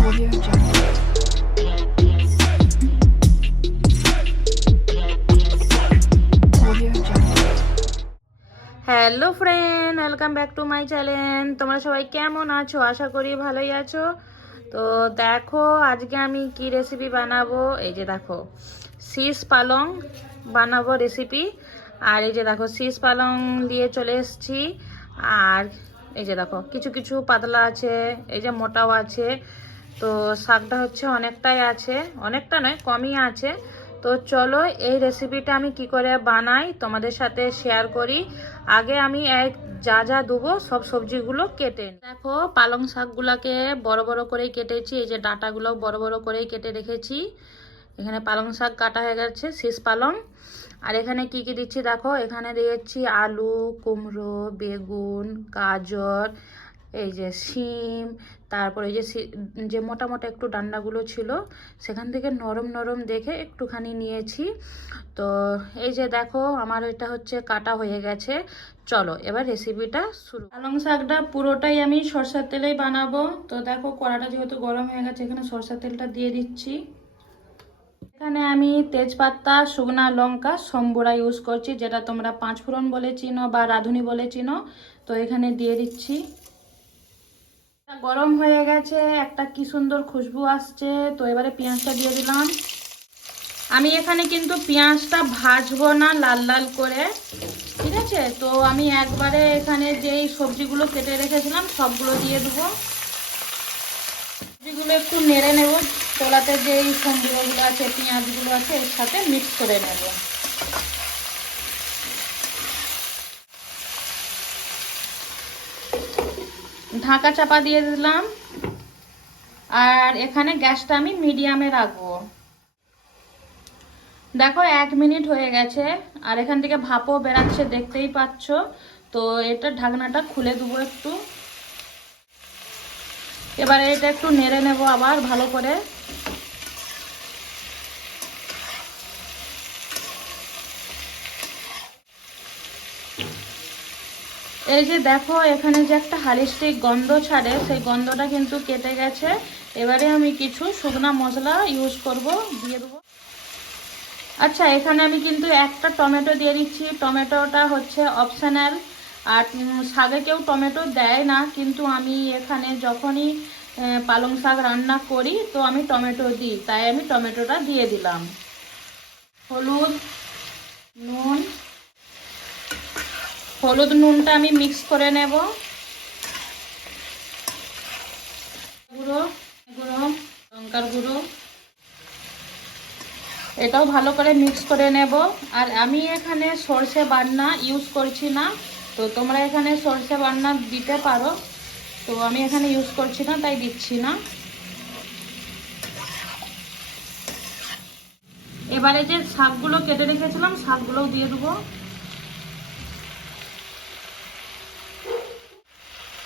Hello friend, welcome back to my channel. তোমরা সবাই কেমন আছো? আশা করি ভালোই আছো। তো দেখো, আজকে আমি কি রেসিপি বানাবো? এই যে দেখো, শীষ পালং বানাবো রেসিপি আর এই যে দেখো, শীষ পালং দিয়ে চলে এসেছি। আর এই যে দেখো, কিছু কিছু পাতলা আছে, এই যে মোটাও আছে। তো শাকটা হচ্ছে অনেকটাই আছে। অনেকটা নয়, কমই আছে। তো চলো এই রেসিপিটা আমি কি করে বানাই তোমাদের সাথে শেয়ার করি। আগে আমি এক যা যা দেবো, সব সবজিগুলো কেটে দেখো, পালং শাকগুলোকে বড় বড় করেই কেটেছি, এই যে ডাঁটাগুলো বড় বড় করেই কেটে রেখেছি। এখানে পালং শাক কাটা হয়ে গেছে, শীষ পালং। আর এখানে কি কি দিচ্ছি দেখো? এখানে দিয়েছি আলু, কুমড়ো, বেগুন, গাজর এই যে শিম, তারপর এই যে যে মোটা মোটা একটু ডান্ডাগুলো ছিল, সেখান থেকে নরম নরম দেখে একটুখানি নিয়েছি। তো এই যে দেখো, আমার এটা হচ্ছে কাটা হয়ে গেছে। চলো, এবার রেসিপিটা শুরু। পালং শাকটা পুরোটাই আমি সরষের তেলেই বানাবো। তো দেখো, কড়াটা যেহেতু গরম হয়ে গেছে, এখানে সরষের তেলটা দিয়ে দিচ্ছি। এখানে আমি তেজপাতা, শুকনা লঙ্কা, সম্বুরা ইউজ করছি, যেটা তোমরা পাঁচ ফোড়ন বলে চিনো বা রাঁধুনি বলে চিনো। তো এখানে দিয়ে দিচ্ছি। গরম হয়ে গেছে, একটা কি সুন্দর খুশবু আসছে, তো এবারে পেঁয়াজটা দিয়ে দিলাম। আমি এখানে কিন্তু পেঁয়াজটা ভাজবো না লাল লাল করে, ঠিক আছে? তো আমি একবারে এখানে যেই সবজিগুলো কেটে রেখেছিলাম, সবগুলো দিয়ে দেবো। সবজিগুলো একটু নেড়ে নেব, তোলাতে যেই সম্বুরগুলো আছে, পেঁয়াজগুলো আছে, এর সাথে মিক্স করে নেব। ঢাকা চাপা দিয়ে দিলাম। আর এখানে গ্যাসটা আমি মিডিয়ামে রাখব। দেখো, এক মিনিট হয়ে গেছে। আর এখান থেকে ভাপও বেরাচ্ছে, দেখতেই পাচ্ছ। তো এটা ঢাকনাটা খুলে দেবো একটু। এবারে এটা একটু নেড়ে নেব আবার ভালো করে। এই যে দেখো, এখানে যে একটা হালিস্টিক গন্ধ ছাড়ে, সেই গন্ধটা কিন্তু কেটে গেছে। এবারে আমি কিছু শুকনা মশলা ইউজ করব, দিয়ে দেবো। আচ্ছা এখানে আমি কিন্তু একটা টমেটো দিয়ে দিচ্ছি। টমেটোটা হচ্ছে অপশানাল আর শাকে কেউ টমেটো দেয় না, কিন্তু আমি এখানে যখনই পালং শাক রান্না করি, তো আমি টমেটো দিই। তাই আমি টমেটোটা দিয়ে দিলাম। হলুদ, নুন হলুদ নুনটা আমি মিক্স করে নেব। গুঁড়ো গুঁড়ো, লঙ্কার গুঁড়ো। এটাও ভালো করে মিক্স করে নেব। আর আমি এখানে সর্ষে বান্না ইউজ করছি না। তো তোমরা এখানে সর্ষে বান্না দিতে পারো। তো আমি এখানে ইউজ করছি না, তাই দিচ্ছি না। এবারে যে শাকগুলো কেটে রেখেছিলাম, শাকগুলোও দিয়ে দেবো।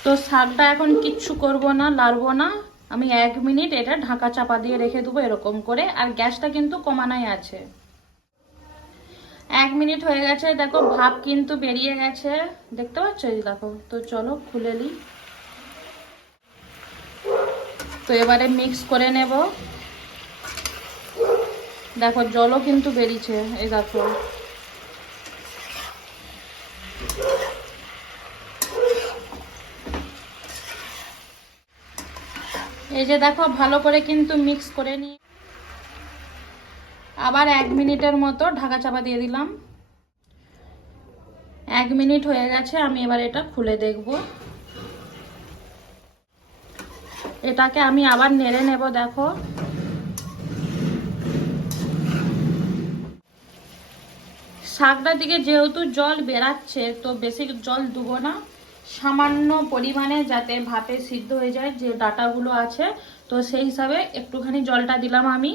তো শাকটা এখন কিচ্ছু করব না, লাড়বো না। আমি এক মিনিট এটা ঢাকা চাপা দিয়ে রেখে দেবো এরকম করে, আর গ্যাসটা কিন্তু কমানোই আছে। এক মিনিট হয়ে গেছে, দেখো ভাপ কিন্তু বেরিয়ে গেছে। দেখতে পাচ্ছ দেখো, তো চলো খুলে নিই। তো এবারে মিক্স করে নেব। দেখো জলও কিন্তু বেরিয়েছে, এই দেখো। এই যে দেখো, ভালো করে কিন্তু মিক্স করে নিয়ে আবার এক মিনিটের মতো ঢাকা চাপা দিয়ে দিলাম। এক মিনিট হয়ে গেছে, আমি এবার এটা খুলে দেখব। এটাকে আমি আবার নেড়ে নেব, দেখো। শাকটার দিকে যেহেতু জল বেরাচ্ছে তো বেশি জল দেবো না। সামান্য পরিমাণে যাতে ভাতে সিদ্ধ হয়ে যায়, যে ডাটাগুলো আছে, তো সেই হিসাবে একটুখানি জলটা দিলাম আমি।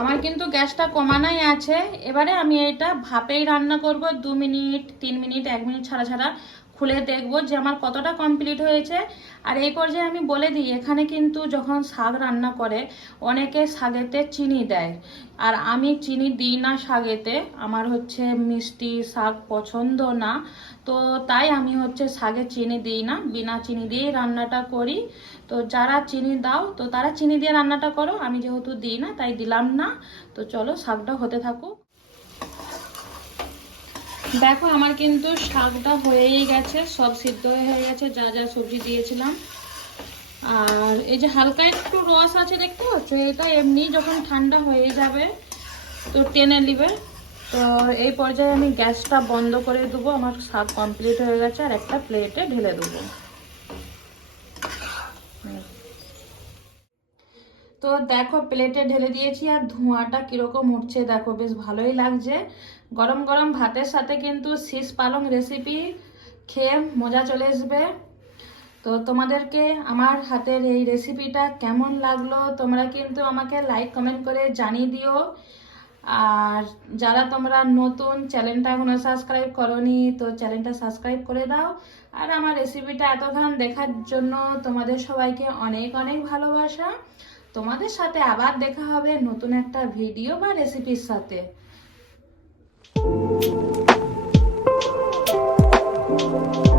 আমার কিন্তু গ্যাসটা কমানাই আছে। এবারে আমি এটা ভাপেই রান্না করব, দু মিনিট, তিন মিনিট, এক মিনিট ছাড়া ছাড়া। খুলে দেখব যে আমার কতটা কমপ্লিট হয়েছে। আর এই পর্যায়ে আমি বলে দিই, এখানে কিন্তু যখন শাক রান্না করে, অনেকে শাগেতে চিনি দেয়। আর আমি চিনি দিই না শাগেতে আমার হচ্ছে মিষ্টি শাক পছন্দ না। তো তাই আমি হচ্ছে শাগে চিনি দিই না, বিনা চিনি দিয়েই রান্নাটা করি। তো যারা চিনি দাও, তো তারা চিনি দিয়ে রান্নাটা করো, আমি যেহেতু দিই না, তাই দিলাম না। তো চলো শাকটা হতে থাকুক। দেখো, আমার কিন্তু শাকটা হয়েই গেছে, সব সিদ্ধ হয়ে গেছে, যা যা সবজি দিয়েছিলাম। আর এই যে হালকা একটু রস আছে, দেখতে পাচ্ছ? এটা এমনি যখন ঠান্ডা হয়ে যাবে, তো টেনে নিবে। তো এই পর্যায়ে আমি গ্যাসটা বন্ধ করে দেবো, আমার শাক কমপ্লিট হয়ে গেছে, আর একটা প্লেটে ঢেলে দেবো। তো দেখো প্লেটে ঢেলে দিয়েছি, আর ধোঁয়াটা কীরকম উঠছে, দেখো, বেশ ভালোই লাগছে। গরম গরম ভাতের সাথে কিন্তু শীষ পালং রেসিপি খেয়ে মজা চলে আসবে। তো তোমাদেরকে আমার হাতের এই রেসিপিটা কেমন লাগল তোমরা কিন্তু আমাকে লাইক কমেন্ট করে জানিয়ে দিও। আর যারা তোমরা নতুন চ্যানেলটা এখনও সাবস্ক্রাইব করনি, তো চ্যানেলটা সাবস্ক্রাইব করে দাও। আর আমার রেসিপিটা এতক্ষণ দেখার জন্য তোমাদের সবাইকে অনেক অনেক ভালোবাসা। তোমাদের সাথে আবার দেখা হবে নতুন একটা ভিডিও বা রেসিপির সাথে। Thank you.